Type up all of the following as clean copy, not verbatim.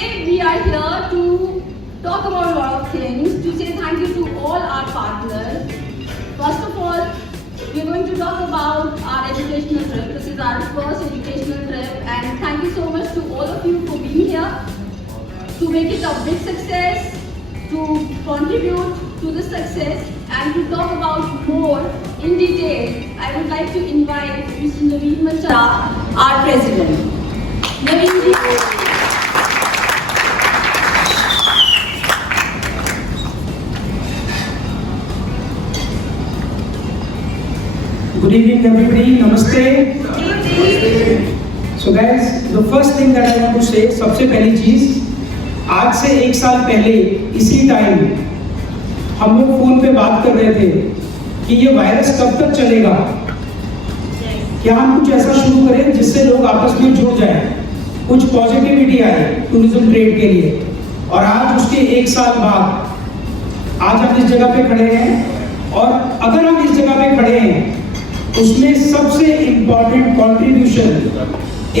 today we are here to talk about a lot of things, to say thank you to all our partners. First of all, we are going to talk about our educational trip. This is our first educational trip, and thank you so much to all of you for being here, to make it a big success, to contribute to the success, and to talk about more in detail. I would like to invite Mr. Naveen Machar, our president. Naveen ji. Good evening everybody, Namaste. So guys, the first thing that I want to say, सबसे पहली चीज, आज से एक साल पहले इसी time हम लोग फोन पे बात कर रहे थे कि ये वायरस कब तक चलेगा, क्या हम कुछ ऐसा शुरू करें जिससे लोग आपस में जुड़ जाएं, कुछ पॉजिटिविटी आए टूरिज्म ट्रेड के लिए। और आज उसके एक साल बाद आज हम इस जगह पे खड़े हैं, और अगर हम इस जगह पे खड़े हैं उसमें सबसे important contribution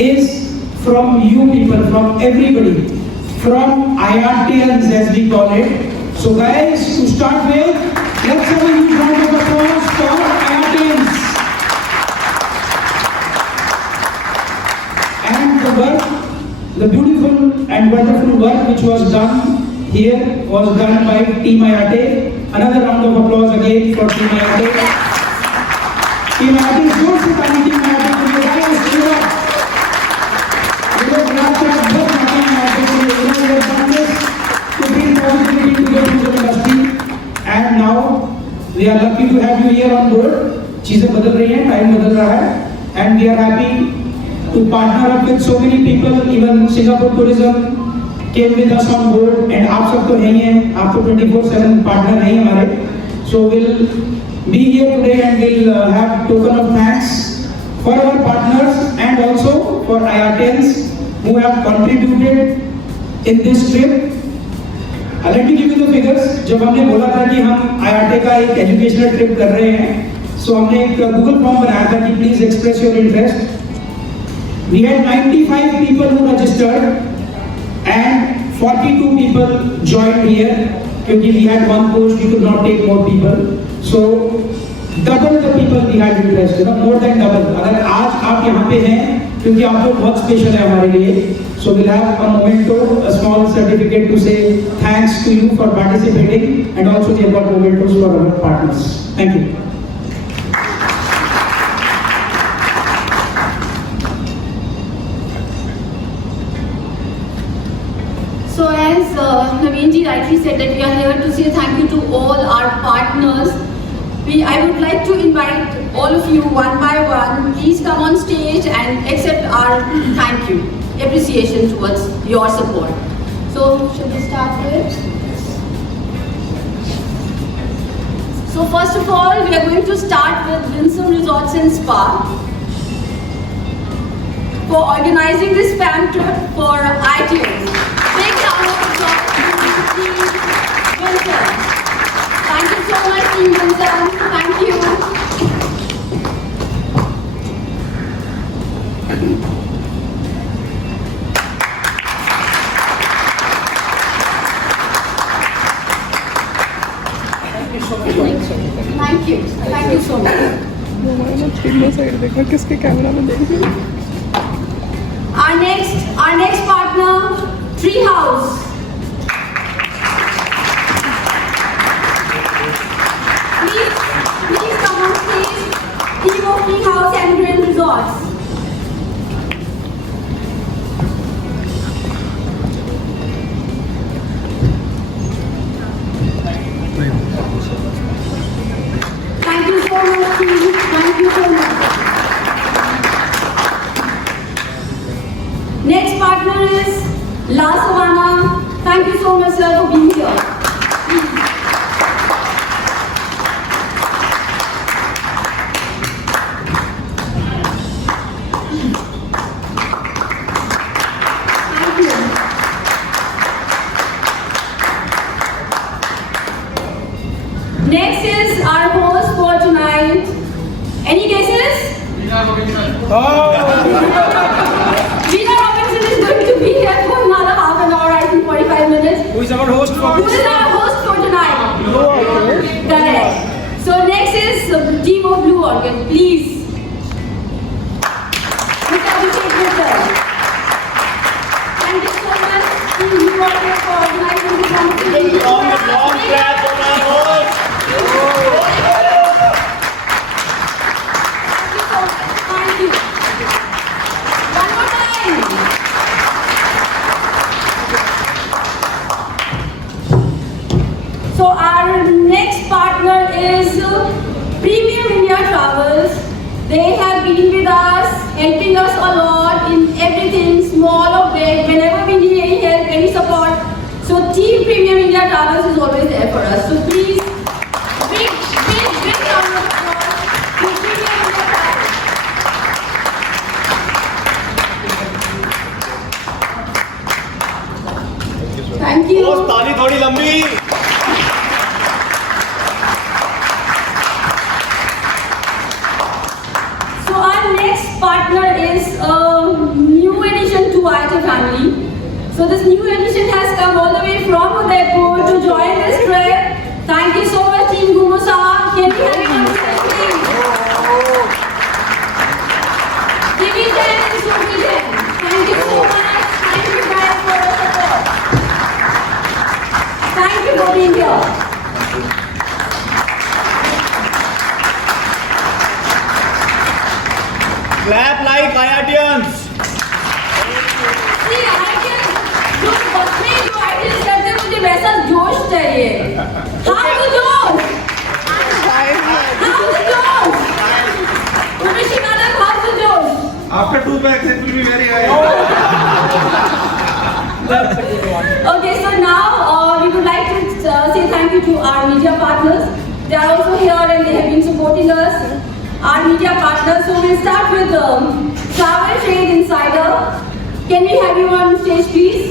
is from you people, from everybody, from IRTians as we call it. So guys, to start with, let's have a huge round of applause for IRTians. And the work, the beautiful and wonderful work which was done here was done by Team IRT. Another round of applause again for Team IRT. Team IRT, जोर से ताली Team IRT के लिए, guys, give it up. ये लोग रात रात भर काम कर रहे हैं, इन्होंने ये done this to bring positivity to the tourism industry. And now we are lucky to have you here on board. चीजें बदल रही हैं, टाइम बदल रहा है, and we are happy to partner up with so many people. Even Singapore Tourism came with us on board, and आप सब तो हैं ही हैं, आप तो 24/7 partner हैं हमारे. So we'll be here today and we'll have token of thanks for our partners and also for IRTians who have contributed in this trip. Let me give you the figures. जब हमने बोला था कि हम IRT का एक educational trip कर रहे हैं, so हमने एक Google form बनाया था कि please express your interest. We had 95 people who registered and 42 people joined here. क्योंकि we had one coach, we could not take more people. So double the people we had interest, you know, more than double. अगर आज आप यहाँ पे हैं क्योंकि आप लोग बहुत स्पेशल है हमारे लिए, so we'll have a memento, a small certificate to say thanks to you for participating, and also we have got mementos for our partners. Thank you. So as Naveen ji rightly said that we are here to say thank you to all our partners. I would like to invite all of you one by one. Please come on stage and accept our thank you, appreciation towards your support. So should we start with? So first of all, we are going to start with Winsome Resorts and Spa for organizing this fam trip for IRTians. Big round of applause to Team Winsome. Thank you so much, Team Winsome. Thank you. Thank you. Thank you so much. Our next partner, Treehouse. Please come on stage. Team of Treehouse and Grand Resorts. Thank you so much, team. Thank you so much. Next partner is La Savannah. Thank you so much, sir, for being here. Next is our host for tonight. Any guesses? Veena Robinson. Veena Robinson is going to be here for another half an hour. Long clap for our host. Thank you. One more time. So our next partner is Premium India Travels. They have been with us, helping us a lot in everything, small or big, whenever we need any help, any support. So Team Premium India Travels is always there for us. So please, big round of applause to Premium India Travels. Thank you. दोस्त ताली थोड़ी लंबी. So our next partner is a new addition to IIT family. So this new addition has come all the way from Udaipur to join this trip. Thank you so much, Team Gumusa. Can we have you on stage, please? Division and Supervision. Thank you so much. Thank you guys for your support. Thank you for being here. Clap like IITians. See, IITians, जो बस में जो IITians करते हैं, मुझे वैसा जोश चाहिए. हाँ, तो जोश. हाँ, तो जोश. तुम्हें शिवाना हाँ, तो जोश. After 2 packs, it will be very high. Okay, so now we would like to say thank you to our media partners. They are also here and they have been supporting us. Our media partners. So we'll start with Travel Trade Insider. Can we have you on stage, please?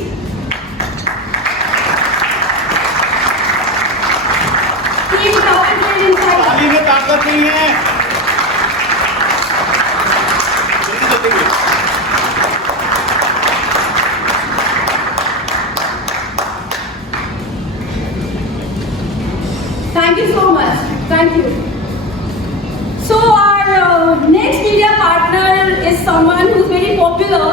Team Travel Trade Insider. ताली में ताकत नहीं है. Thank you so much. Thank you. So our next media partner is someone who's very popular,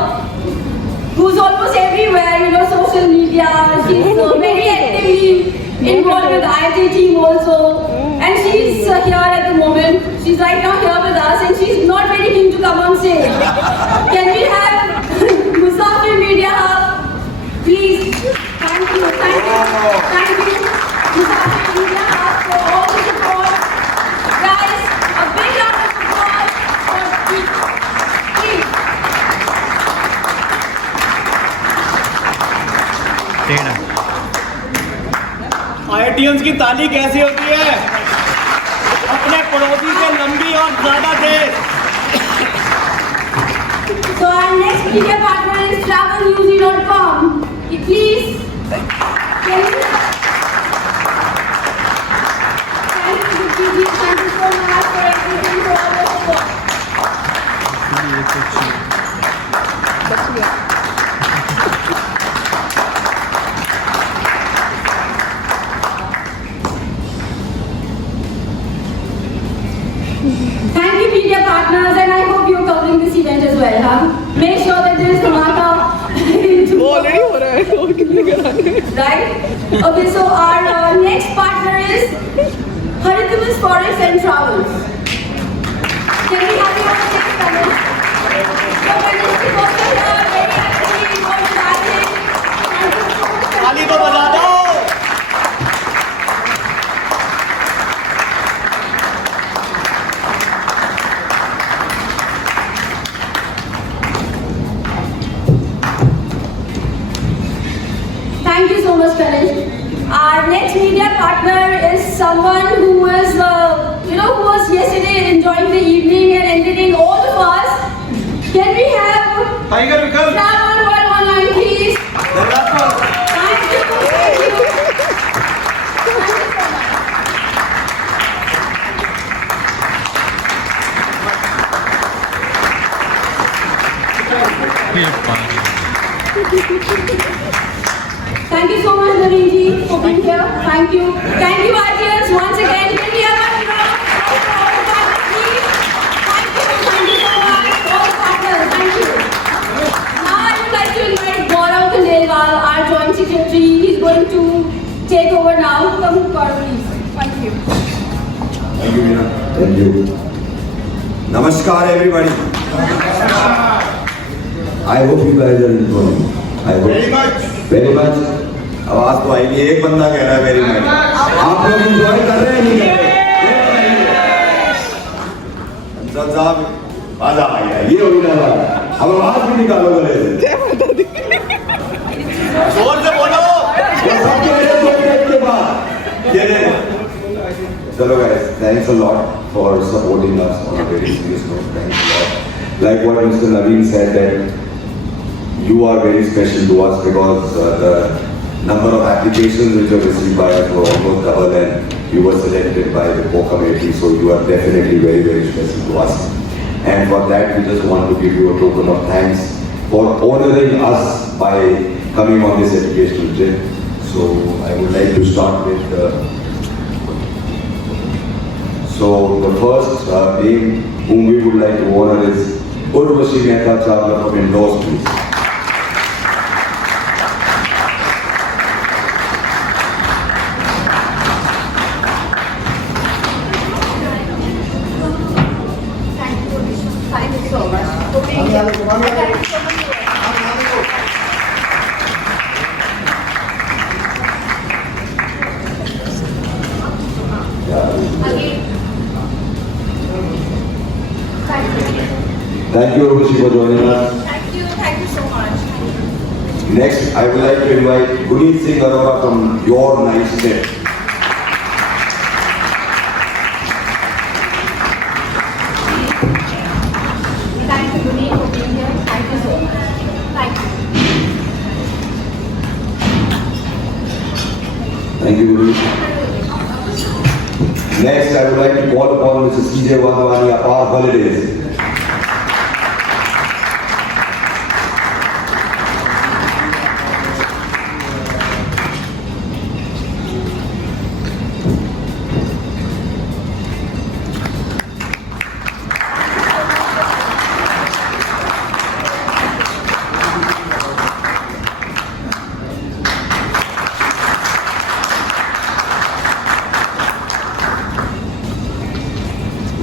who's almost everywhere, you know, social media. She's very actively involved with the IIT team also. And she's here at the moment. She's right now here with us and she's not very keen to come on stage. Can we have Musafir Media Hub? Please. Thank you. Thank you. Thank you. Musafir Media Hub for all the support. Guys, a big round of applause for please. IITians की ताली कैसी होती है? अपने पड़ोसी से लंबी और ज्यादा तेज. So our next media partner is travelnewsy.com. Please, can you? Thank you, Gigi. Thank you so much for everything, for all your support. Thank you, media partners, and I hope you're covering this event as well, huh? Make sure that there is dhamaka. Already हो रहा है और कितने कराने Right? Okay, so our next partner is Harithamas Forest and Travels. Can we have you on stage, Kamesh? So Kamesh is also here, very actively involved in our thing. Thank you so much. ताली को बजा दो. Thank you so much, Kamesh. Our next media partner is someone who was, who was yesterday enjoying the evening and entertaining all of us. Can we have Tiger Vikkal. Travel World Online, please? Thank you. Thank you. Thank you so much. Thank you so much, Naveen ji, for being here. Thank you. Thank you, IITians, once again. Can we have a round of applause for all the partners, please? Thank you. Thank you so much, all the partners. Thank you. Now I would like to invite Gaurav Khandelwal, our Joint Secretary. He's going to take over you, Meena. Thank you. Namaskar, everybody. I hope you guys are enjoying. I hope. Very much. Very much. आवाज तो आएगी, एक बंदा कह रहा है very much. आप लोग enjoy कर रहे हैं नहीं कर रहे? अंसर साहब, मजा आ गया. ये हो गया बात. अब आवाज भी निकालो गले से. जोर से बोलो. Hello guys, thanks a lot for supporting us on a very serious note. Thanks a lot. Like what Mr. Naveen said, that you are very special to us because the number of applications which were received by us were almost double, and you were selected by the core committee. So you are definitely very, very special to us. And for that, we just want to give you a token of thanks for honoring us by coming on this educational trip. So I would like to start with so the first name whom we would like to honor is Urvashi Mehta Chawla from Indore, please. Thank you so much for being here. Thank you so much. Again. Thank you, Urvashi, for joining us. Thank you so much. Next, I would like to invite Guneet Singh Arora from Your Nice Step. Thank you, Guneet, for being here. Thank you so much. Thank you. Thank you, Guneet. Next, I would like to call upon Mr. CJ Wadhwani of Our Holidays.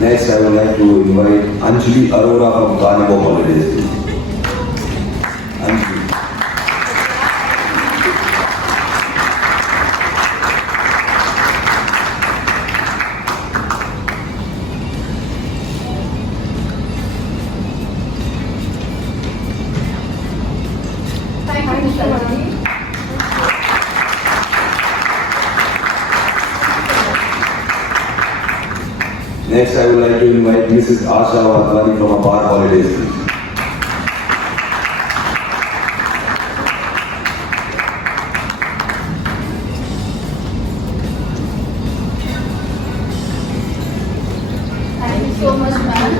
Next, I would like to invite Anjali Arora from Carnival Holidays. Anjali. Thank you, Mr. Ravi. Next, I would like to invite Mrs. Asha Wadhwani from Apar Holidays. Thank you so much, ma'am.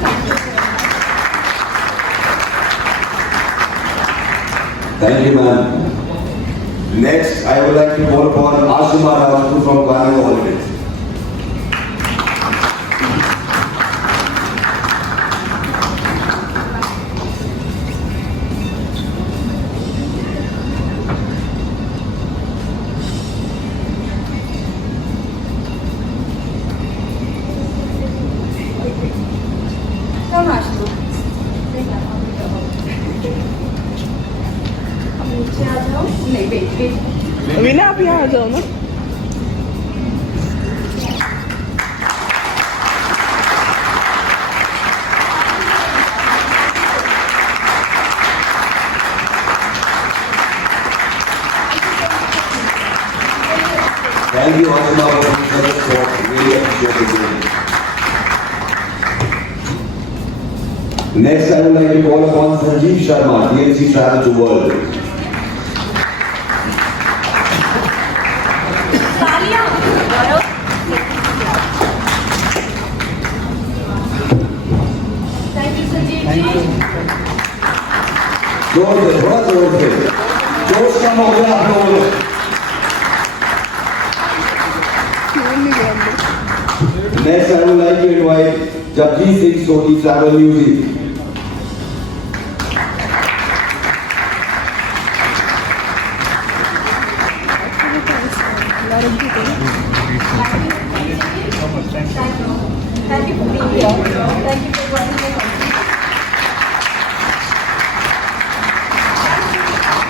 Thank you, ma'am. Next, I would like to call upon Ashima Raju from Carnival Holidays. Come, Ashtu. अब नीचे आ जाओ. नहीं, wait. अभी ना आप यहाँ आ जाओ ना. Thank you, Ashima, for such a support. Really appreciate it. Next, I would like to call upon Sanjeev Sharma, DNC Travel to World. Thank you, Sanjeev ji. जोर से, थोड़ा जोर से. जोश कम हो गया आप लोगों में. Next, I would like to invite Japji Singh Soni Travel Music. Thank you. here. Thank you for joining us.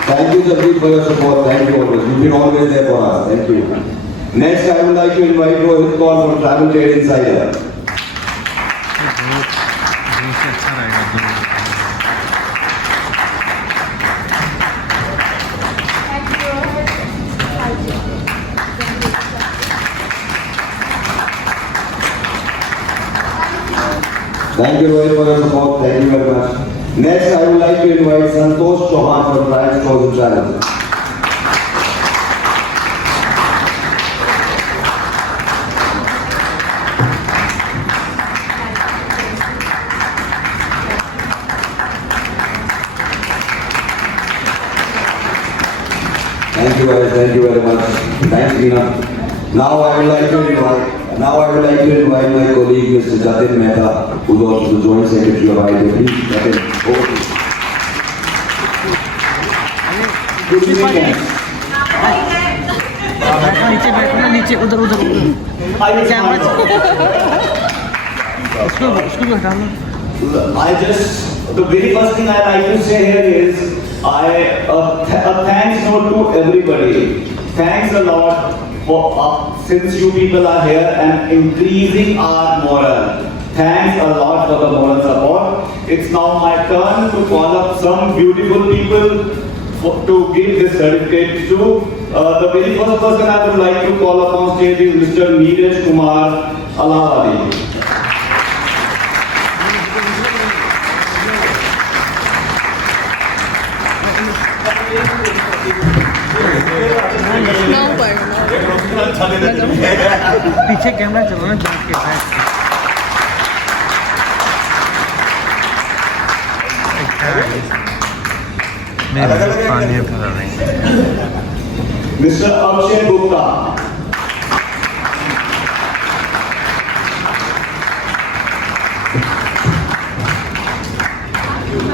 Thank you, Jagdeep, for your support. Thank you always. You've been always there for us. Thank you. Next, I would like to invite Rohit Kaur from Travel Trade Insider. Thank you, Rohit, for your support. Thank you very much. Next, I would like to invite Santosh Chauhan from Pride Stores and Travels. Thank you guys, thank you very much. Thanks, Meena. Now I would like to invite my colleague Mr. Jatin Mehta, who is also the Joint Secretary of IIT. Jatin, over to you. Good evening. बैठना नीचे उधर उधर camera इसको भी हटा लो The very first thing I like to say here is a thanks note to everybody. Thanks a lot for since you people are here and increasing our morale. Thanks a lot for the moral support. It's now my turn to call up some beautiful people to give this certificate to. The very first person I would like to call up on stage is Mr. Neeraj Kumar Alawadi. ना हो पाएगा पीछे camera चलाना जान के Mr. Akshay Gupta.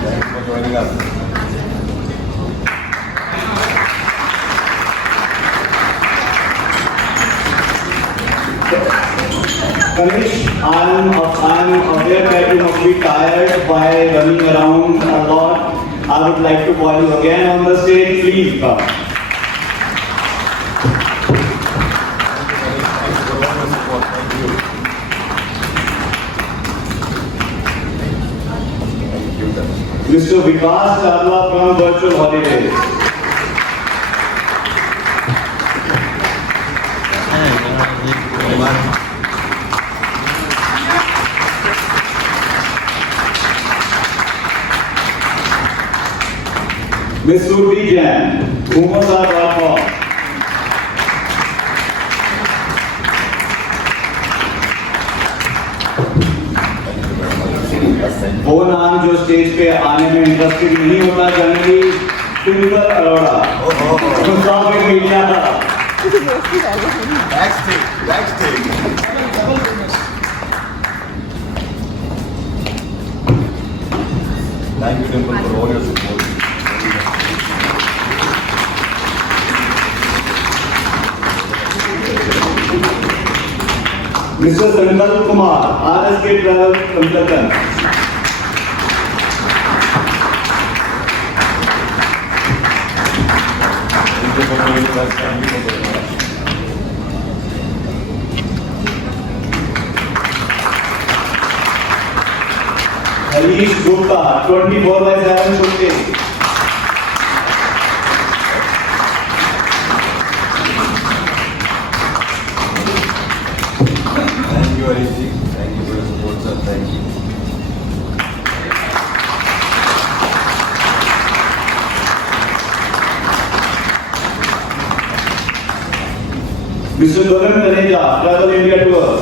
Thanks for joining us. Kanish, I'm aware that you must be tired by running around a lot. I would like to call you again on the stage. Please come. Mr. Vikas Chawla from Virtual Holidays. Miss Surbi Jain, Kumar वो नाम जो stage पे आने में interested नहीं होता generally सुंदर अरोड़ा गुस्सा में मीडिया था Backstage. Thank you, Dimple, for all your support. Mr. Sankalp Kumar, RSK Travel Consultant. Harish Gupta, 24/7 shooting. Thank you, Harish. Thank you for your support, sir. Thank you. Mr. Gagan Taneja, Travel India Tours.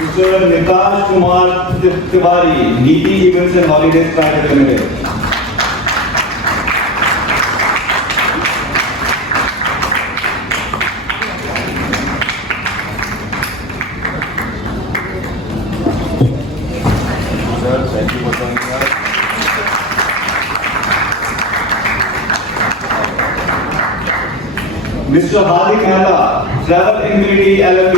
Mr. Nitash Kumar Tiwari, DT Events and Holidays Private Limited. Mr. Hardik Mehta, Travel Infinity LLP.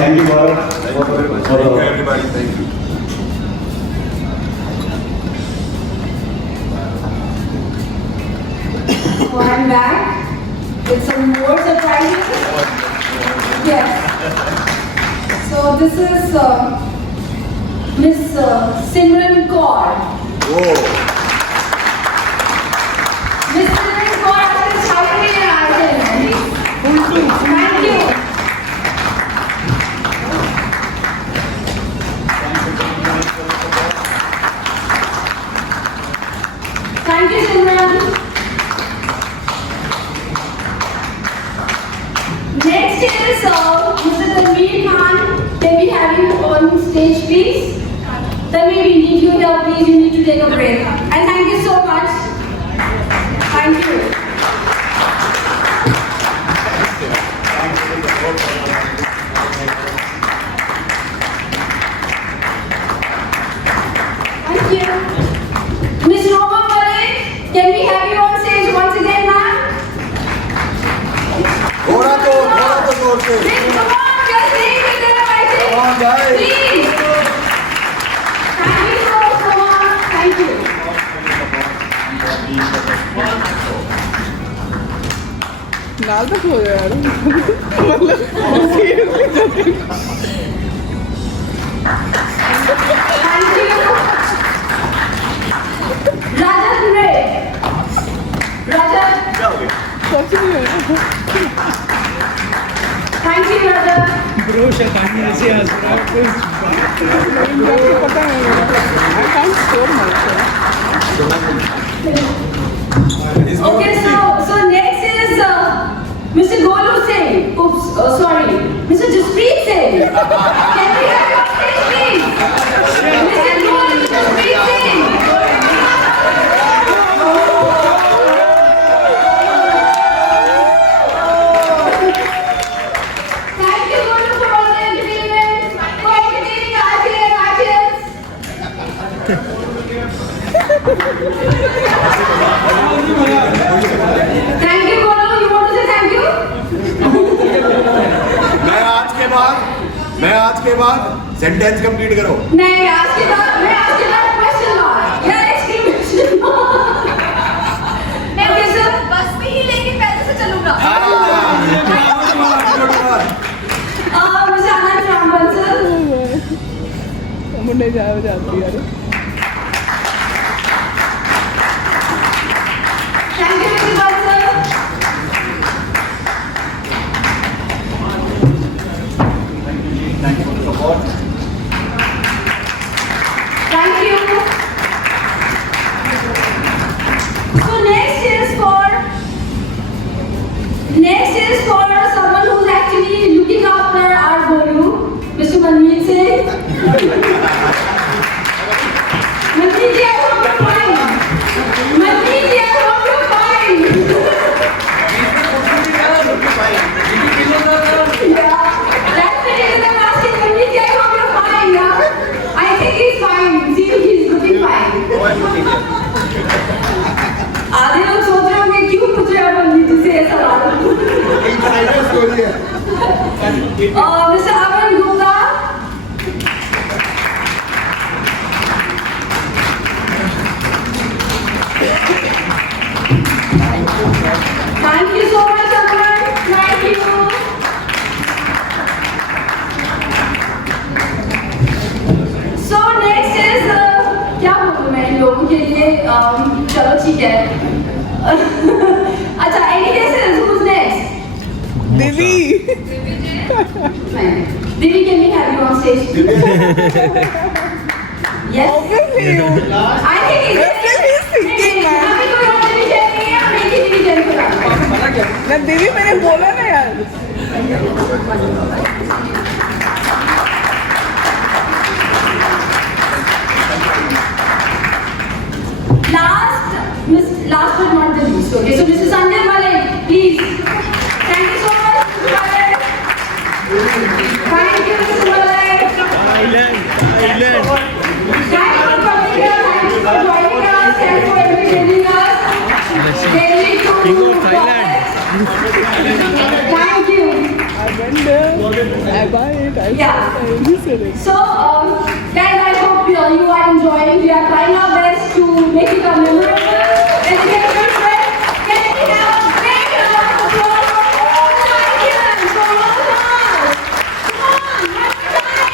Thank you, Bharat. Thank you, everybody. Thank you. So I'm back with some more surprises. Yes. So this is Miss Simran Kaur. Miss Simran Kaur, आपके छात्र में आए हैं. Thank you. Thank you, Simran. Next is Mr. Tanveer Khan. Can we have you on stage, please? Tanveer, we need you here. Please, you need to take a break. And thank you so much. Thank you. Thank you. Miss Roma Parekh, can we have you on stage once again, ma'am? थोड़ा तो जोर से. Please, come on, just stay with them, I think. Come on, guys. Please. Thank you so much. Thank you. नाल तक हो गया यार मतलब seriously Thank you. Rajat Ray. Rajat. सच में Thank you, Rajat. Bro, शैतानी ऐसे हंस रहा है. मुझे पता है I can't score myself. Okay, so next is Mr. Golu Singh. Oops, sorry, Mr. Jaspreet Singh. Can we have your stage, please? Mr. Golu Jaspreet Singh. Thank you, Golu, for all the entertainment, for entertaining us here, Rachel. Thank you, Golu. You want to say thank you? मैं आज के बाद sentence complete करो. नहीं, आज के बाद question mark या एक्सक्लेमेशन मार्क. ओके सर, बस में ही लेके पैसे से चलूंगा. मिस्टर आनंद रामबन सर. मुंडे जाती यार thank you mister sir. Thank you. So next is for someone who's actually looking after our Golu, Mr. Manmeet Singh. Manmeet ji, I hope you're fine. Manmeet ji, I hope you're fine. Yeah, that's the reason I'm asking Manmeet ji, I hope you're fine. Yeah, I think he's fine. See, he's looking fine. आधे लोग सोच रहे होंगे क्यों पूछ रहे हो मंदिर जी से ऐसा सवाल. Mister Aman Gupta. Thank you so much, Aman. Thank you. So next is क्या बोलूं मैं इन लोगों के लिए. चलो ठीक है. अच्छा, any guesses? Who's next? दिवी Divi, can we have you on stage? Yes. obviously you I think it's He's thinking, man. अभी कोई और division नहीं है, हम एक ही division को डालते हैं. ना दिवी मैंने बोला ना यार Last but not the least. Okay, so Mr. Sanjay Malik, please. Thank you so much, Mr. Malik. I buy it. Yeah. He said it. So, guys, I hope you are enjoying. We are trying our best to make it a memorable educational trip. Can we have a great round of applause for all the ideas from all of us? Come on, one more time.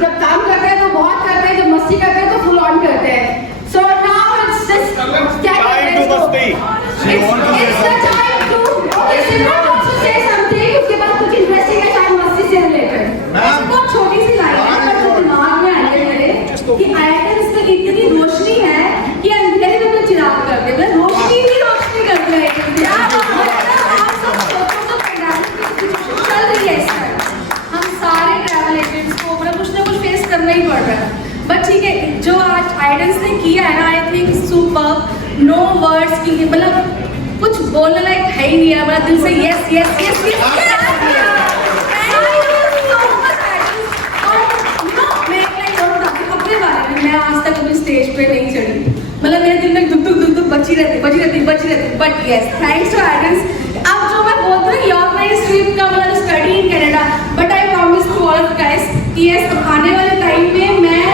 जब काम करते हैं तो बहुत करते हैं, जब मस्ती करते हैं तो फुल ऑन करते हैं. So now it's just क्या कहते हैं इसको? It's the time to okay, Simran also say something. उसके बाद कुछ इंटरेस्टिंग है शायद मस्ती से रिलेटेड. बहुत छोटी सी लाइन है पर जो दिमाग में आई है मेरे कि आइटम्स में इतनी रोशनी है कि अंधेरे में भी चिराग कर दे. मतलब रोशनी ही रोशनी कर दे. आप सब सोचो तो चल रही है इस टाइम. हम सारे ट्रैवल एजेंट्स को मतलब कुछ ना कुछ फेस करना ही पड़ रहा है. बट ठीक है, जो आज आइडल्स ने किया है ना, I think super. No words की मतलब कुछ बोलने लायक है ही नहीं है. हमारा दिल से यस यस यस अपने बारे में मैं आज तक कभी स्टेज पे नहीं चढ़ी. मतलब मेरे दिल में दुख दुख दुख दुख बची रहती. But yes, thanks to idols. अब जो मैं बोलती हूँ ऑर्गेनाइज ट्रिप का मतलब study in Canada, but I promise to all of guys कि यस आने वाले टाइम में मैं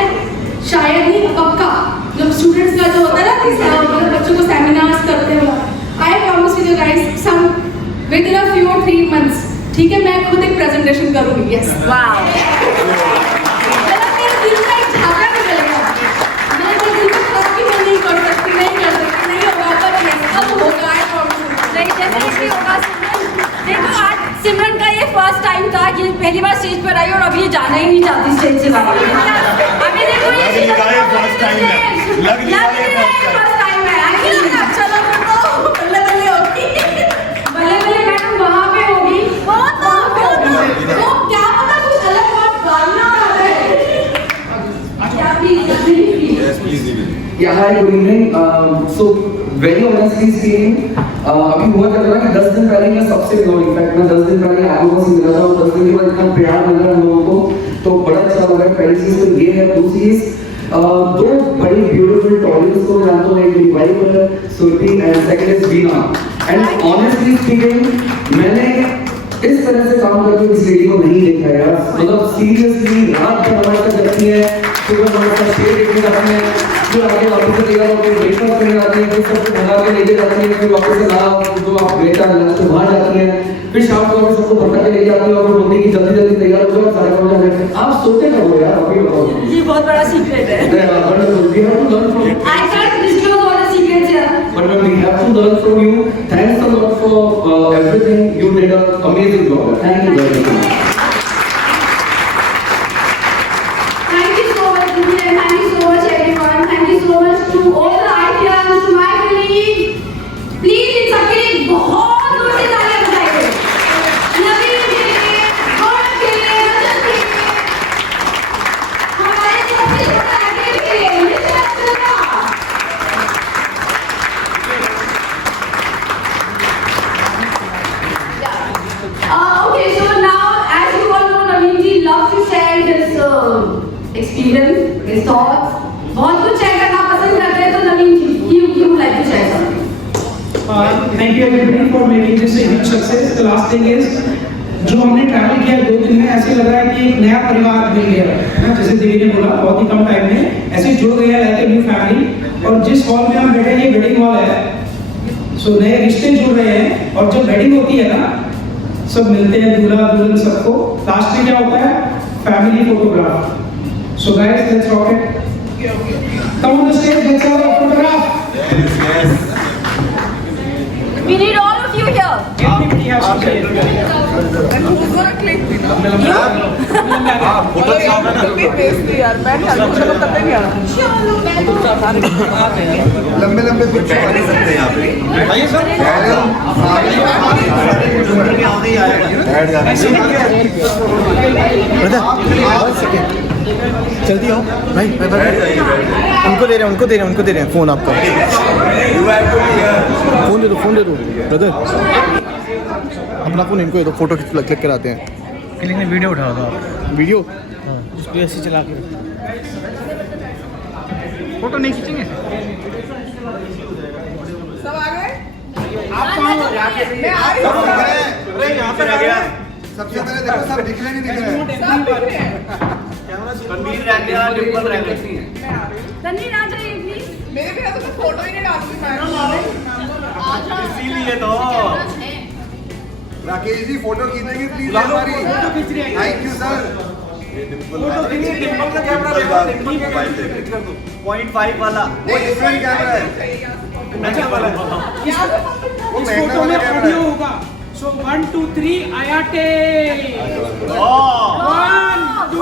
शायद ही पक्का जब स्टूडेंट्स का जो होता है ना मतलब बच्चों को सेमिनार्स करते हैं, I promise with you guys some within a few और 3 months, ठीक है, मैं खुद एक प्रेजेंटेशन करूंगी. Yes wow. मतलब मेरे दिल का एक झांका निकलेगा. मैं दिल में ट्रस्ट भी नहीं कर सकती, नहीं होगा, पर यस अब होगा. I promise. नहीं डेफिनेटली होगा. देखो आज सिमरन का ये फर्स्ट टाइम था कि पहली बार स्टेज पर आई और अभी ये जाना ही नहीं चाहती स्टेज से बाहर. अभी देखो ये फर्स्ट टाइम है. लग रहा है फर्स्ट टाइम है. आई लगता चलो तो बल्ले होगी. बल्ले मैडम वहां पे होगी. वो क्या पता कुछ अलग बात गाना आ रहा है. क्या please. Yeah, hi, good evening. So very honestly speaking, अभी हुआ क्या था कि 10 दिन पहले मैं सबसे मिला. इनफैक्ट मैं 10 दिन पहले आप लोगों से मिला था और 10 दिन के बाद इतना प्यार मिल रहा है लोगों को, तो बड़ा अच्छा लग रहा है. पहली चीज तो ये है. दूसरी चीज दो बड़ी ब्यूटीफुल टॉलीवुड को जानता हूँ. एक revival Surabhi and second is Veena. And honestly speaking मैंने इस तरह से काम करके इस लेडी को नहीं देखा यार. मतलब सीरियसली रात भर हमारे साथ रहती है, सुबह हमारे साथ शेयर देखने जाती है, फिर आगे वापस से तैयार होकर ब्रेकफास्ट करने जाती है, फिर सबको बना के लेके जाती है, फिर वापस से ना जो आप बेटा लंच को वहाँ जाती है, फिर शाम को सबको भरता के लेके जाती है और फिर बोलती है कि जल्दी जल्दी तैयार हो जाओ सारे काम जाते हैं. आप सोते कब हो यार? अभी बताओ. ये बहुत बड़ा सीक्रेट है. I can't disclose all the secrets here. But we have to learn from you. Thanks a lot for everything. You did an amazing job. Thank you very much. Thank you so much, Ruby, and thank you so much, everyone. Thank you so much to all the ITIans, to my colleagues. Please, इन सबके लिए बहुत जोर से तालियां बजाइए. नवीन के लिए, गौरव के लिए, रजत के लिए, हमारे सबसे बड़ा एक्टर के लिए, mister Sudha. Okay, so now, as you all know, Naveen ji loves to share his experience, his thoughts. बहुत कुछ शेयर करना पसंद करते हैं, तो नवीन जी, you would like to share something? Thank you everybody for making this a huge success. The last thing is जो हमने travel किया 2 दिन में, ऐसे लग रहा है कि एक नया परिवार मिल गया है ना. जैसे देवी ने बोला बहुत ही कम टाइम में ऐसे जुड़ गया लाइक ए न्यू फैमिली. और जिस हॉल में हम बैठे हैं ये वेडिंग हॉल है. सो नए रिश्ते जुड़ रहे हैं और जब वेडिंग होती है ना सब मिलते हैं, दूल्हा दुल्हन सबको. लास्ट में क्या होता है? Family photograph. So guys let's rock it. Come on the stage, let's have a photograph. We need all of you here. Everybody has to say it. And who's gonna click? यार मैं चलो करते नहीं आ रहा. लंबे लंबे पिक्चर बना सकते हैं यहाँ पे. जल्दी आओ भाई उनको दे रहे हैं फ़ोन आपको फ़ोन दे दो ब्रदर अपना फ़ोन इनको दे दो फोटो क्लिक कराते हैं क्लिक में वीडियो उठाओ तो वीडियो उसको ऐसे चला के फोटो नहीं खींचेंगे सब आ गए आप कहाँ हो मैं आ रही हूँ अरे यहाँ पे आ गया सबसे पहले देखो सब दिख रहे नहीं दिख रहे सब दिख रहे हैं कन्वीर रह गया डिम्पल रह गया तन्वीर आ जाइए प्लीज। मेरे बिना तो मैं फोटो ही नहीं डालूंगी मैं इसीलिए तो राकेश जी फोटो खींचेंगे प्लीज हमारी थैंक यू सर डिम्पल का कैमरा देखो डिम्पल का कैमरा 0.5 वाला वो डिफरेंट कैमरा है महंगा वाला वो महंगा वाला कैमरा है होगा सो 1 2 3 आयाटे ओह 1 2 3